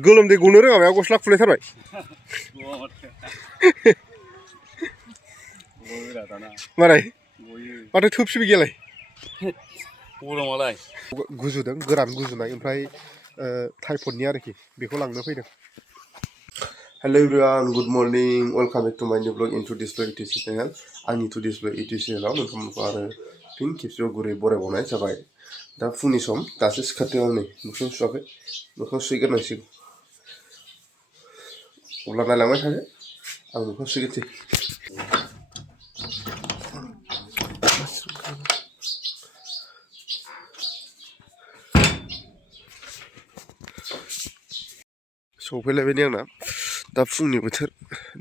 गोलोमदै गनो रोङाबाय गस्ला खुलायथारबाय माराय माथो थोबसिबो गैयालाय गरमालाय गुजुदों गोरान गुजुनाय ओमफ्राय टाइफडनि आरोखि बेखौ लांनो फैदों hello everyone good morning welcome back to my new blog in TodaysVlog ETC channel आंनि TodaysVlog ETC चैनलाव नोंथांमोनखौ आरो फिन खेबसेयाव गुरै बरायबावनाय जाबाय दा फुंनि सम दासो सिखारदों आं नै मोखां सुवाखै मोखां सुहैग्रोनांसिगौ अब्ला नायलांबाय थादो आं मोखां सुहैग्रोनोसै सफैलायबाय नै आंना दा फुंनि बोथोर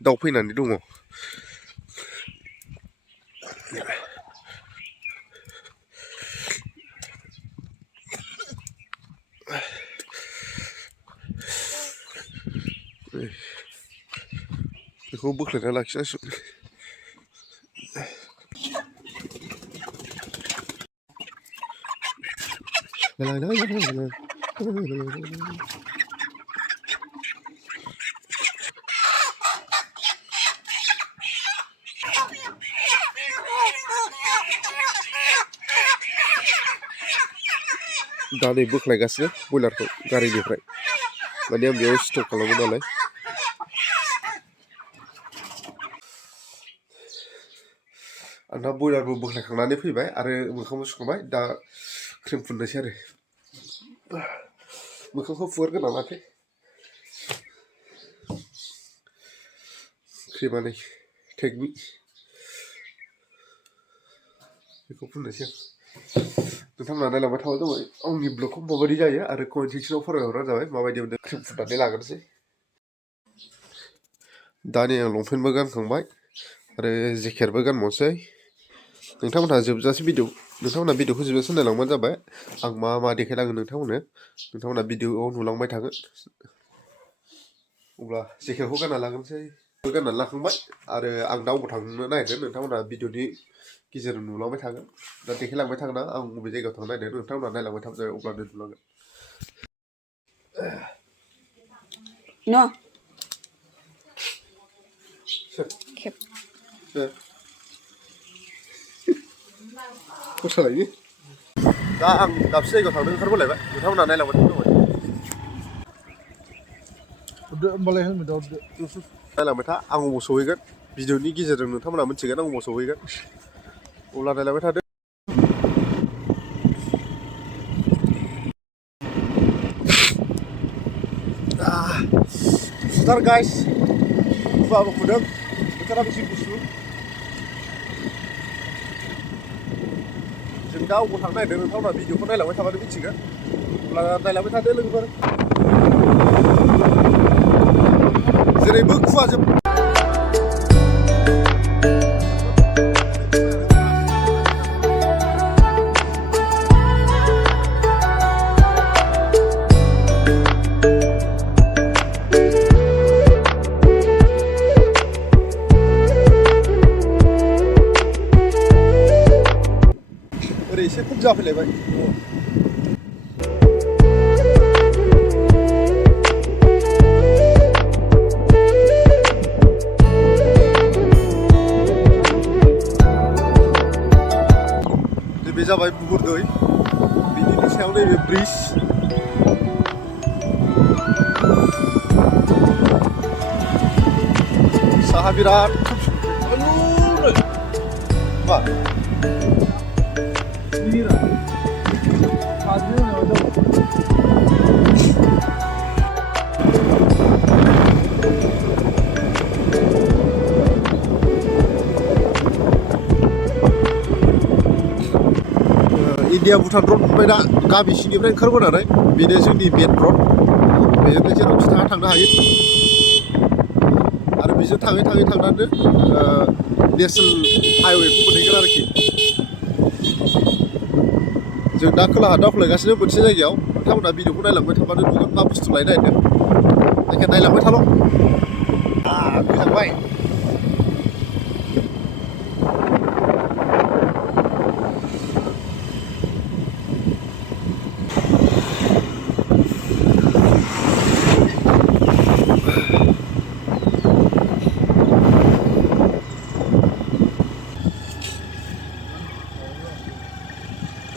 दाउ फैनानै दङ बेखौ बोख्लायना लाखिनांसिगोन दा नै बोख्लायगासिनो बयलारखौ गारिनिफ्राय माने आं बेयाव स्टक खालामो नालाय आं दा बयलारबो बोख्लायखांनानै फैबाय आरो मोखांबो सुखांबाय दा क्रिम फुननोसै आरो मोखांखौ फुगारगोरना लानोसै क्रिमा नै टेकनि बेखौ फुननोसै आं नोंथांमोना नायलांबाय थाबानो जाबाय आंनि ब्लगखौ माबायदि जायो आरो कमेन्ट सेक्सनाव फरायहरबानो जाबाय माबायदि मोनदों क्रिम फुननानै लाग्रोनोसै दा नै आं लंपेन्टबो गानखांबाय आरो जेकेटबो गानबावनोसै नोंथांमोनहा जोबजासे नोंथांमोना भिडिअखौ जोबजासे नायलांबानो जाबाय आं मा मा देखायलाङो नोंथांमोना भिडिअआव नुलांबाय थागोन अब्ला जेकेटखौ गानना लाग्रोनोसै गाननानै लाखांबाय आरो आं दा अबाव थांनो नागिरदों नोंथांमोना भिडिअनि गेजेरजों नुलांबाय थागोन दा देखायलांबाय थागोन आं बबे जायगायाव थांनो नागिरदों नोंथांमोना नायलांबाय थाबानो जाबाय अब्ला दोनथ'लांगोन दा आं दाबसे जायगायाव थांनो ओंखारबोलायबाय नोंथांमोना नायलांबाय थाबानो नायलांबाय था आं अबाव सहैगोन भिडिअनि गेजेरजों नोंथांमोना मिथिगोन आं अबाव सहैगोन अब्ला नायलांबाय थादो सुथार गाइस खुवाबो खुदों बोथोरा बेसे गुसु जों दा अबाव थांनो नागिरदों नोंथांमोना भिडिअखौ नायलांबाय थाबानो मिथिगोन अब्ला नायलांबाय थादो लोगोफोर जेरैबो खुवाजों ओरै एसे खम जाफैलायबाय बे जाबाय बुहुर दै बिनि सायाव नैबे ब्रिज साहा बिराद मा इन्डिया भुटान रड ओमफ्राय दा गामि सिंनिफ्राय ओंखारबोनानै बेनो जोंनि मेन रड बेजोंनो जेरावखि थांनो हायो आरो बेजों थाङै थांनानै नेसनेल हाइवेखौ मोनहैगोन आरोखि जों दा खोलाहा दावख्लायगासिनो मोनसे जायगायाव नोंथांमोना भिडिअखौ नायलांबाय थाबानो नुगोन मा बुस्थु लायनो नागिरदों जायखिया नायलांबाय थाल' गोजांबाय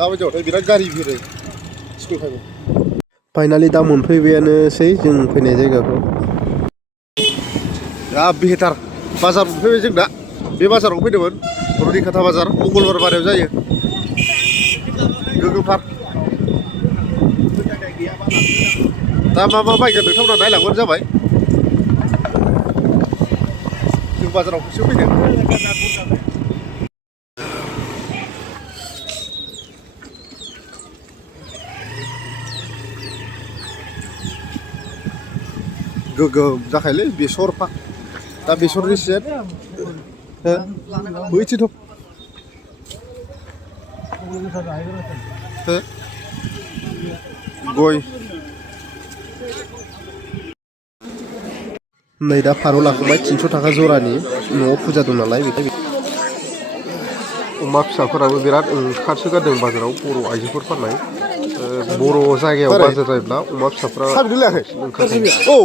दाबायदियावथ' बिराद गारि भिरो स्कुल फाइभ फाइनालि दा मोनफैबायानोसै जों फैनाय जायगाखौ बिराद बेहेटार बाजार मोनफैबाय जों दा बे बाजाराव फैदोंमोन रुनिखाथा बाजार मंगलबार बारायाव जायो गोगोमथार दा मा बायगोन नोंथांमोना नायलांबानो जाबाय जों बाजाराव खनसे फैदों गोगोम जाखायोलै बेसरफा दा बेसरनि सिजेन बैथिथ' गय नै दा फारौ लाखांबाय 300 थाखा जरानि न'आव फुजा दं नालाय बेखाय अमा फिसाफोराबो बिराद ओंखारसोगारदों बाजाराव बर' आइजोफोर फाननाय बर' जायगायाव बाजार जायोब्ला अमा फिसाफ्रा ओंखारखायो औ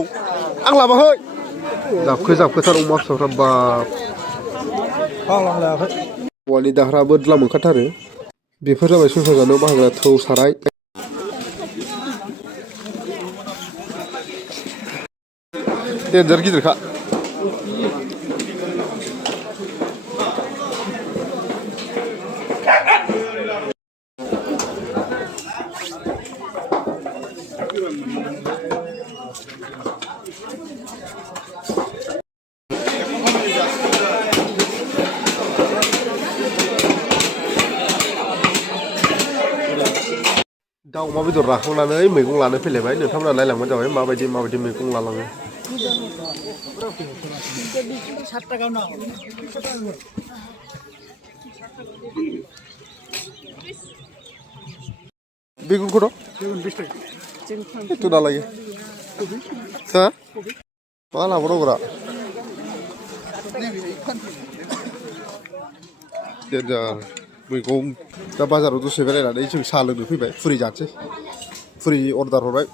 आं लाबाखै जाबखोथार अमा फिसाफ्रा बाब औवानि दाह्राबो द्लाम ओंखारथारो बेफोर जाबाय संसार जानायाव बाहायग्रा थौ साराय देन्जार गिदिरखा दा अमा बेदर राखांनानै मैगं लानो फैलायबाय नोंथांमोना नायलांबानो जाबाय माबायदि मैगं लालाङो बेगुनखौथ' एथ' दालायो हा मा लाबावनांगौरा देन्जार मैगं दा बाजाराव दसे बेरायनानै जों साहा लोंनो फैबाय फुरि जानोसै फुरि अर्डार हरबाय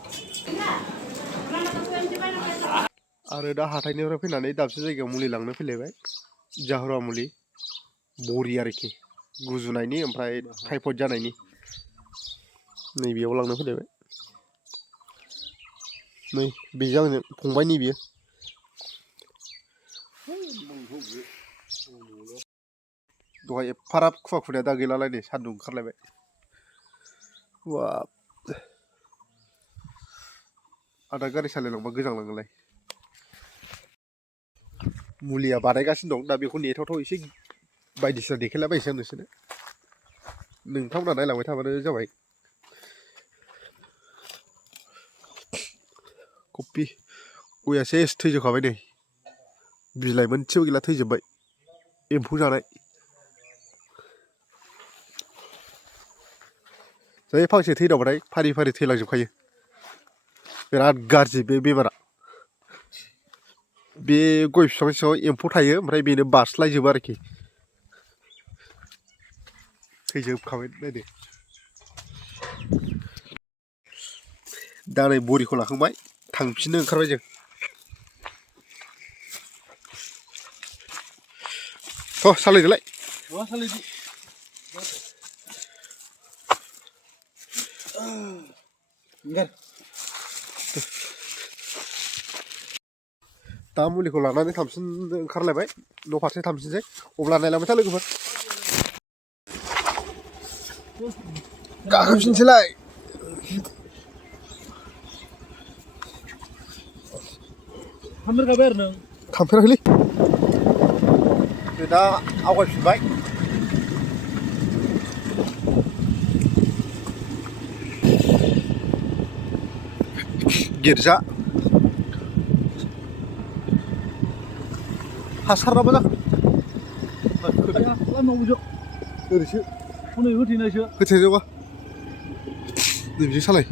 आरो दा हाथाइनिफ्राय फैनानै दाबसे जायगायाव मुलि लांनो फैलायबाय जाहुरा मुलि बरि आरोखि गुजुनायनि ओमफ्राय टाइफयड जानायनि नैबेयाव लांनो फैलायबाय नै बेजों आंजों फंबाय नैबेयो दहाय एफाराब खुवा खुनाया दा गैलालाय नै सान्दुं ओंखारलायबाय वाव आदा गारि सालायलांबा गोजांलाङोलाय मुलिया बानायगासिनो दं दा बेखौ नेथावथाव एसे बायदिसिना देखायलाबायसै आं नोंसोरनो नोंथांमोना नायलांबाय थाबानो जाबाय कपि गया सेस थैजोबखाबाय नै बिलाइ मोनसेबो गैला थैजोब्बाय एम्फौ जानाय जै फांसे थैदावबाथाय फारि फारि थैलांजोबखायो बिराद गाज्रि बे बेमारा बे गय बिफां सिङाव एम्फौ थायो ओमफ्राय बेनो बास्लायजोबो आरोखि थैजोबखाबाय नायदो दा नै बरिखौ लाखांबाय थांफिननो ओंखारबाय जों थ' सालायदोलाय दा मुलिखौ लानानै थांफिननो ओंखारलायबाय न' फारसे थांफिनसै अब्ला नायलांबाय था लोगोफोर गाखोफिनसैलाय थांफेराखैलै दा आवगायफिनबाय गिर्जा हासार नामा जाखो ओरैसो होथेजोबा नैबिजों सालाय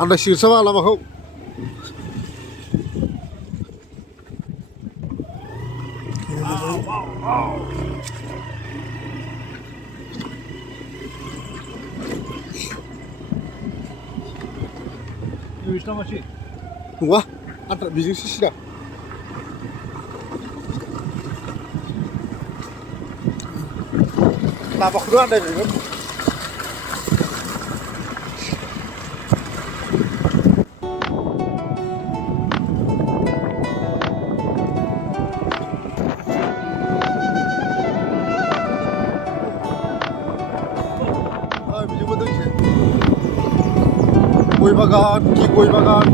आन्दायसिगोनसो मा लामाखौ नङा आद्रा बेजोंसो सिदा लामाखौनो आन्दायबायमोन बिदिबो दंसै गय बागान कि गय बागान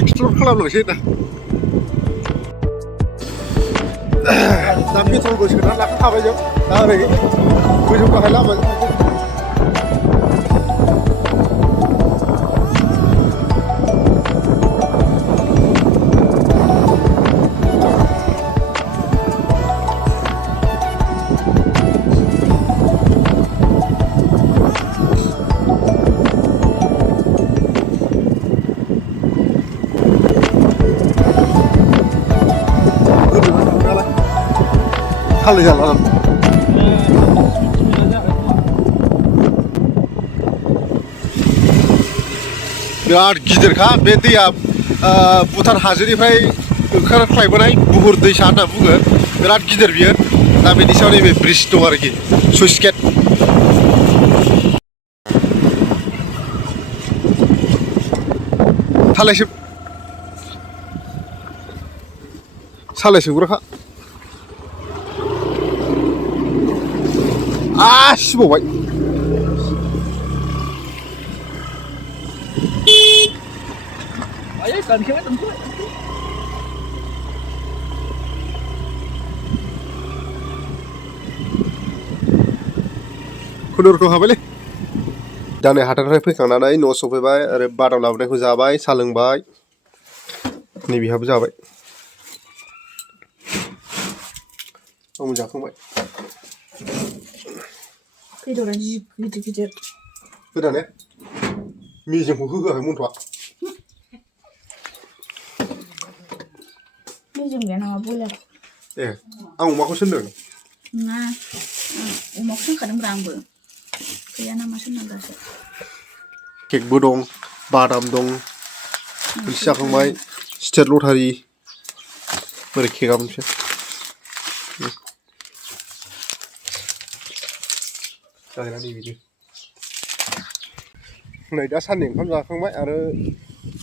एक्सप्लर खालामलांसै दा पेट्रलबो सोनानै लाखाखाबाय जों दा ओरै गोजौ गाहाय लामा खालाय जाला बिराद गिदिरखा बे दैया भुटान हाजोनिफ्राय ओंखारख्लायबोनाय बुहुर दैसा होनना बुङो बिराद गिदिर बियो दा बेनि सायाव नैबे ब्रिज दं आरोखि सुइस गेट सालाय सोग्राखा सिबावबाय खुनुरुखुम हाबायलै दा नै हाथाइनिफ्राय फैखांनानै न'आव सफैबाय आरो बादाम लाबोनायखौ जाबाय साहा लोंबाय नैबेहाबो जाबाय आंबो जाखांबाय बेदरा जि गिदिर गिदिर गोदाने मेजेमखौ होआखै मन्थ'आ मेजेम गैया नामा बयलार ए आं अमाखौसो होनदों नङा अमाखौ होनखादोंब्रा आंबो गैया नामासो होनदों दासो केकबो दं बादाम दं मोनसे जाखांबाय स्टेट लटारि बोरै केकआ मोनसे जाहैनानै बिदि नै दा साननै ओंखाम जाखांबाय आरो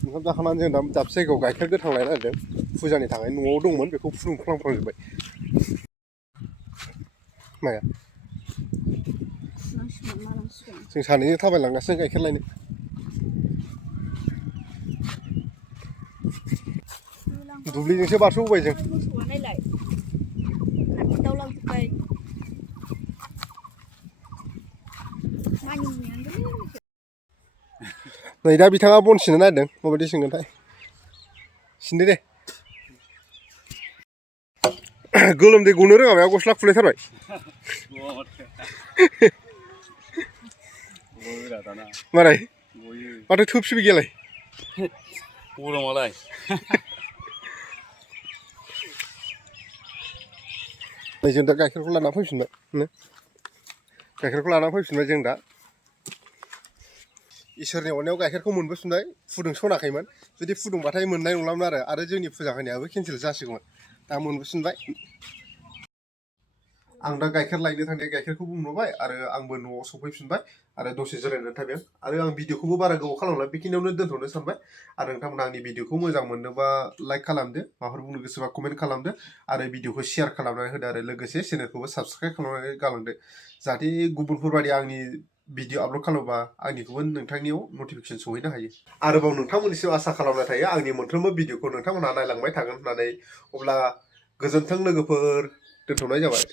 ओंखाम जाखांनानै जों दा दाबसे जायगायाव गाइखेर गोथां लायनो नागिरदों फुजानि थाखाय न'आव दंमोन बेखौ फुदुंख्लांफ्रांजोब्बाय माया जों सानैजों थाबायलांगासिनो गाइखेर लायनो दुब्लिजोंसो बारस'बोबाय जों नै दा बिथाङा बन सिननो नागिरदों माबायदि सिनगोनथाय सिनदो दे गोलोमदै गनो रोङा माया गस्ला खुलायथारबाय मारै माथो थोबसिबो गैयालाय गरमालाय जों दा गाइखेरखौ लाना फैफिनबाय गाइखेरखौ लाना फैफिनबाय जों दा इसोरनि अननायाव गाइखेरखौ मोनबोफिनबाय फुदुंस'नाखैमोन जुदि फुदुंबाथाय मोननाय नंलामोन आरो जोंनि फुजा होनायाबो केन्सेल जासिगौमोन दा मोनबोफिनबाय आं दा गाइखेर लायनो थांनाय गाइखेरखौबो मोनबाय आरो आंबो न'आव सफैफिनबाय आरो दसे जिरायनानै थाबाय आरो आं भिडिअखौबो बारा गोबाव खालामला बेखिनियावनो दोनथ'नो सानबाय आरो नोंथांमोना आंनि भिडिअखौ मोजां मोनोबा लाइक खालामदो माबाफोर बुंनो गोसोबा कमेन्ट खालामदो आरो भिडिअखौ शेयार खालामनानै होदो आरो लोगोसे चेनेलखौबो साबस्क्राइब खालामनानै गालांदो जाहाथे गुबुनफोरबादि आंनि भिडिअ आपल'ड खालामोबा आंनिखौबो नोंथांनियाव नटिफिकेसन सहैनो हायो आरोबाव नोंथांमोननिसिम आसा खालामनाय थायो आंनि मोनफ्रोमबो भिडिअखौ नोंथांमोनहा नायलांबाय थागोन होननानै अब्ला गोजोन्थों लोगोफोर दोनथ'नाय जाबाय